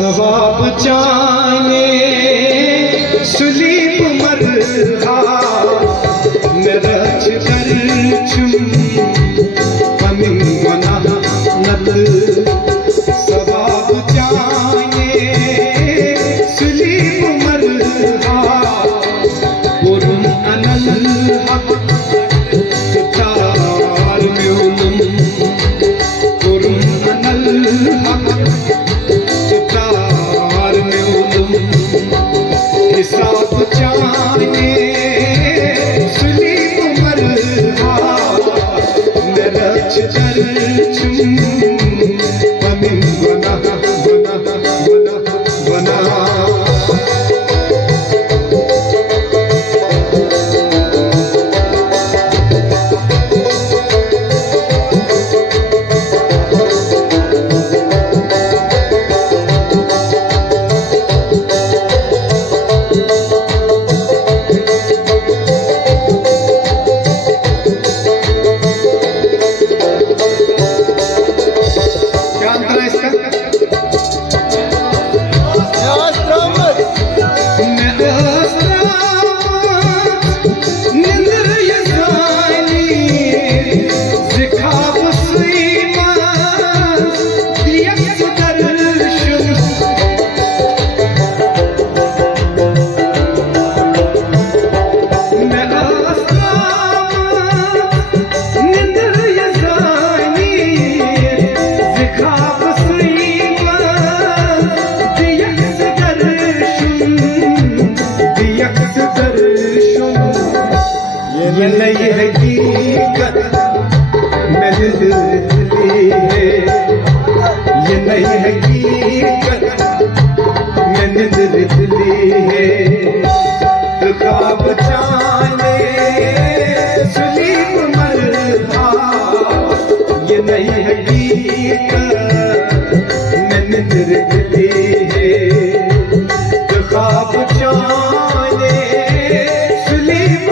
सवाब चाने सुलीब मरहा मेरच कर चुम पमिन गुनाह नत सवाब चाने सुलीब मरहा पुरुम अनल हक तार म्यूनम पुरुम अनल हक हिसाब चाने सुलीब मरहा मेरच कर चुम पमिन गुनाह गुनाह गुनाह गुनाह ये नई हकीकत मैंने दिली है, ये नई हकीकत मैंने दिली है। ख्वाब चाने सुलीब मरहा ये नई हकीकत मैंने दिली है। ख्वाब चाने सुलीब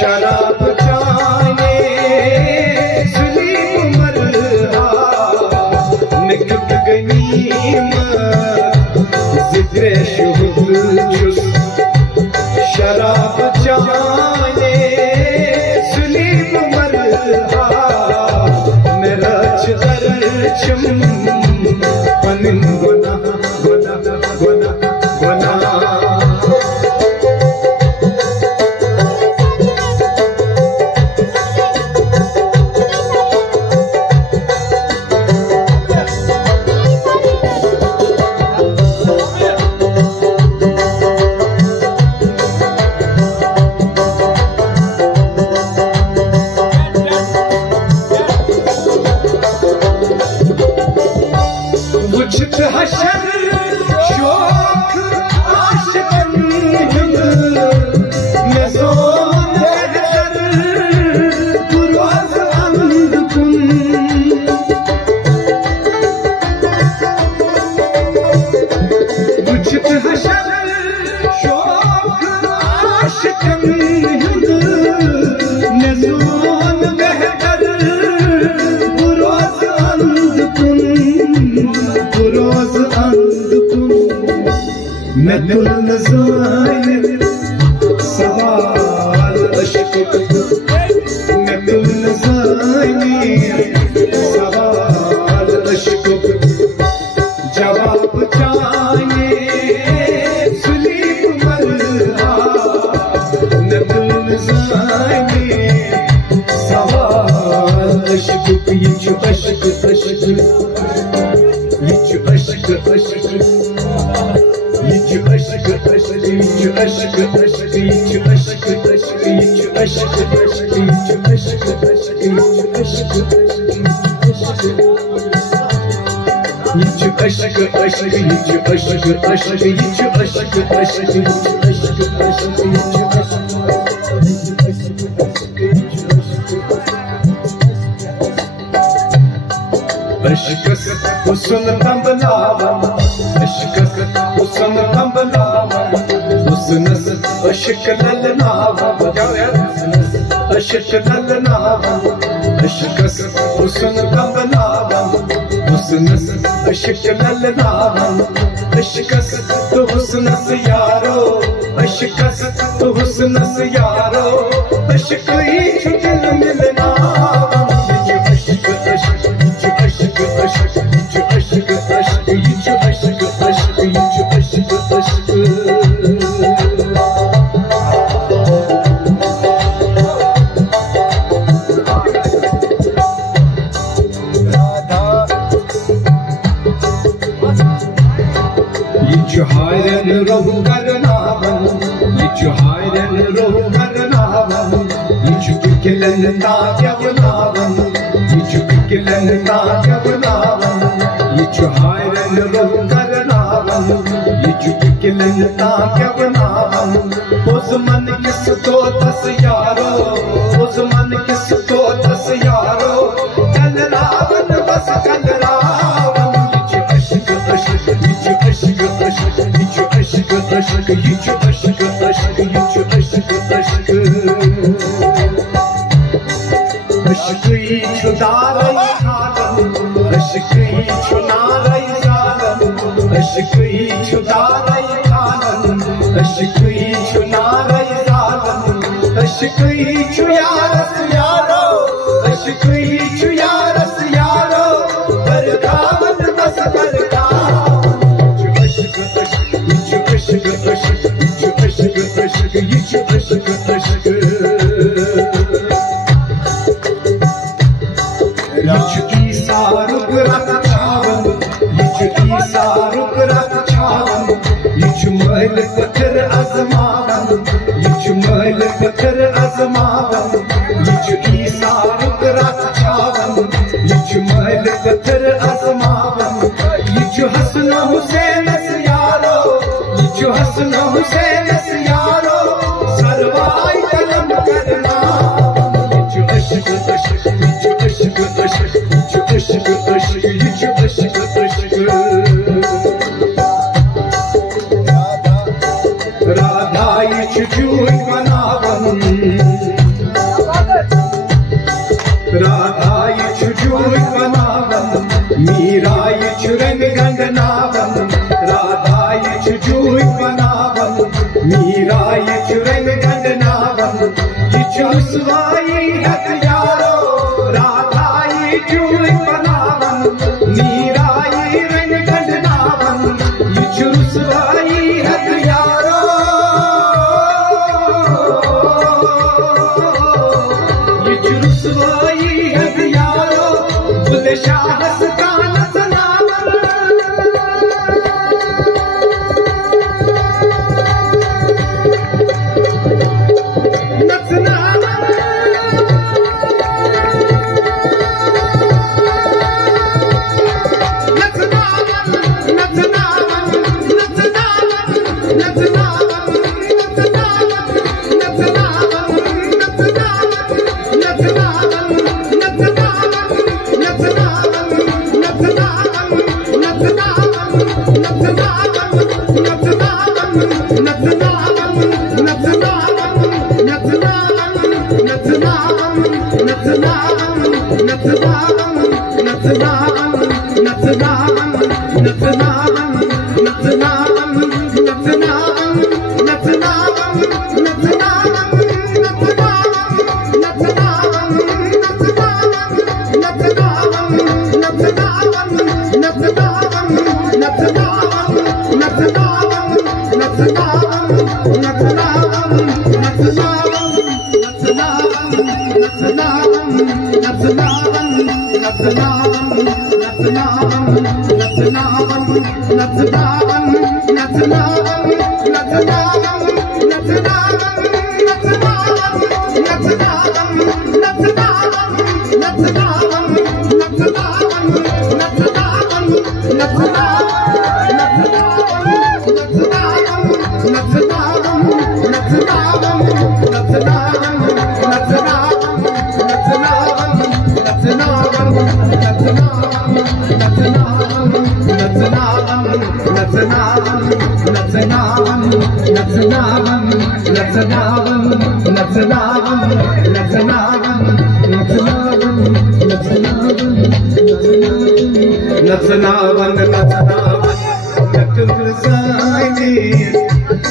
शराब चाने सुलीब मरहा निकट गनीमत जिक्रे शुहुद चुस। शराब चाने सुलीब मरहा मेरच कर चुम पमिन गुनाह गुनाह गुनाह गुनाह। मदुल नज़ाइन सवाल अश्क मदुल नज़ाइन सवाल अश्क जवाब चाहिए सुलीब मरहा मदुल नज़ाइन सवाल अश्क ये जो अश्क अश्क ये जो अश्क अश्क ये अश्क अश्क ये अश्क अश्क ये अश्क अश्क ये अश्क अश्क ये अश्क अश्क ये अश्क अश्क अश्क ये अश्क अश्क ये अश्क अश्क अश्क हुस्न तंबलावन अश्क हुस्न तंबलावन हुस्नस अश्क ललनावन अश्क ललनावन अश्कस हुस्न तंबलावन हुस्नस अश्क ललनावन अश्कस तो हुस्नस यारो अश्कस तो हुस्नस यारो अश्क ही छुटल मिलनावन अश्क अश्क अश्क अश्क अश्क अश्क ये अश्क अश्क ये अश्क अश्क ये चुहारन रोह करनावन ये चुहारन रोह करनावन ये चुक किलन ताजवनावन ये चुक किलन ताजवनावन ये चुहारन रोह करनावन ये चुक किलन ताजवनावन उस मन किस तो दस यारो उस मन किस तो दस यारो कलरावन बस कलरावन ये अश्क अश्क ये अश्क अश्क ये अश्क अश्क ये अश्क अश्क ये अश्क अश्क अश्क ही छुदारई खानम अश्क ही छुनारई जालम अश्क ही छुदारई खानम अश्क ही छुनारई जालम अश्क ही छुयारस यारो अश्क ही छुयारस यारो बरखावन बस बरखावन अश्क अश्क ये अश्क अश्क ये अश्क अश्क ये अश्क अश्क ईसा रुक रख छावन ये ईसा रुक रख छावन ये महल पत्थर अजमावन ये महल पत्थर अजमावन ये ईसा रुक रख छावन ये महल पत्थर अजमावन ये हसन हुसैन यारो ये हसन हुसैन यारो सरवाई कलम करना ये अश्क अश्क ये अश्क अश्क अश्क अश्क ये अश्क अश्क राधा ये चूई बनावन राधा ये चूई बनावन मीरा ये चुरंग गंगनावन राधा ये चूई बनावन मीरा ये चुरंग गंगनावन ये चुसवाई हक यारो राधा ये चूई बनावन मीरा ये रंग गंगनावन ये चुसवाई हक यारो ये चुसवाई हक यारो बुल शाहस का नचनावन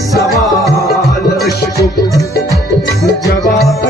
सवाल जवाब